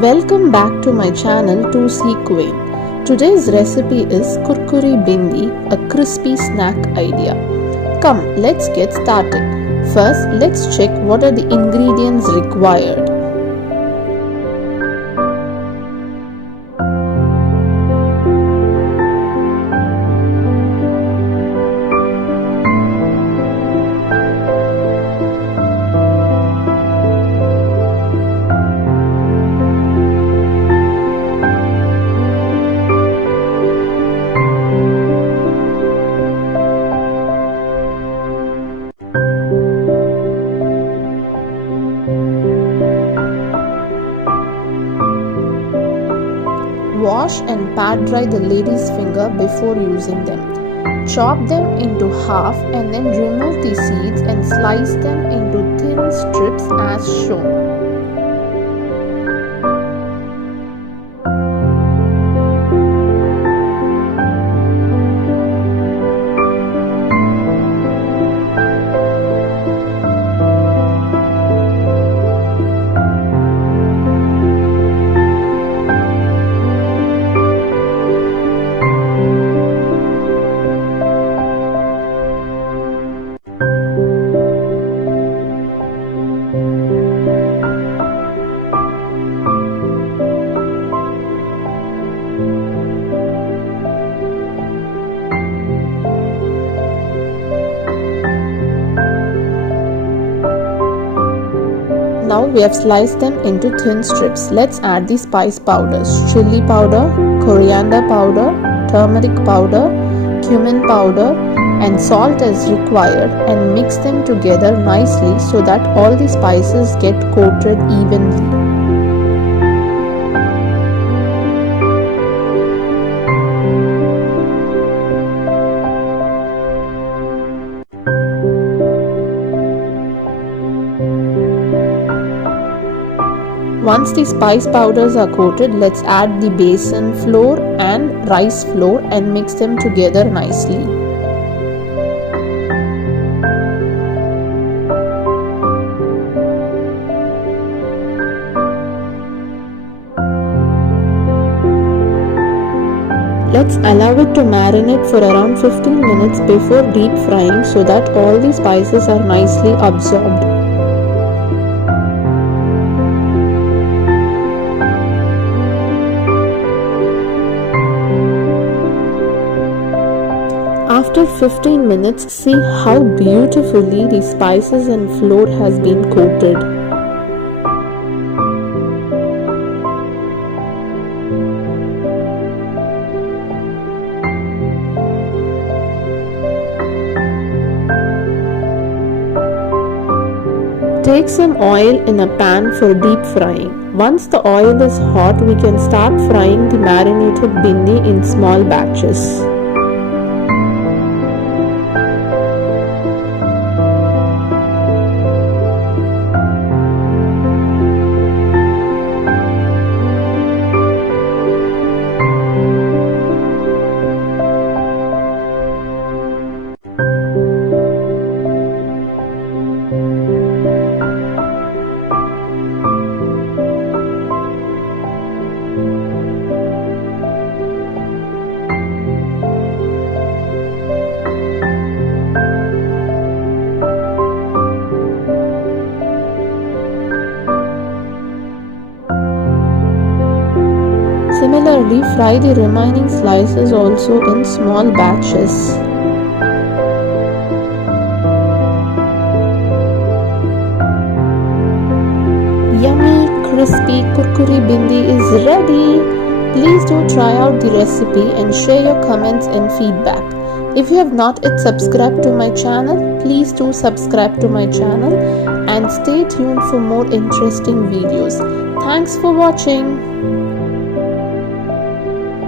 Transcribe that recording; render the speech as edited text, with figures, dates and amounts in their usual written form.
Welcome back to my channel to see Queen. Today's recipe is Kurkuri Bindhi, a crispy snack idea. Come, let's get started. First, let's check what are the ingredients required. Wash and pat dry the lady's finger before using them. Chop them into half and then remove the seeds and slice them into thin strips as shown. Now we have sliced them into thin strips. Let's add the spice powders: chilli powder, coriander powder, turmeric powder, cumin powder and salt as required, and mix them together nicely so that all the spices get coated evenly. Once the spice powders are coated, let's add the besan flour and rice flour and mix them together nicely. Let's allow it to marinate for around 15 minutes before deep frying so that all the spices are nicely absorbed. After 15 minutes, see how beautifully the spices and flour has been coated. Take some oil in a pan for deep frying. Once the oil is hot, we can start frying the marinated bindi in small batches. Similarly, fry the remaining slices also in small batches. Yummy, crispy Kurkuri Bindhi is ready. Please do try out the recipe and share your comments and feedback. If you have not yet subscribed to my channel, please do subscribe to my channel and stay tuned for more interesting videos. Thanks for watching.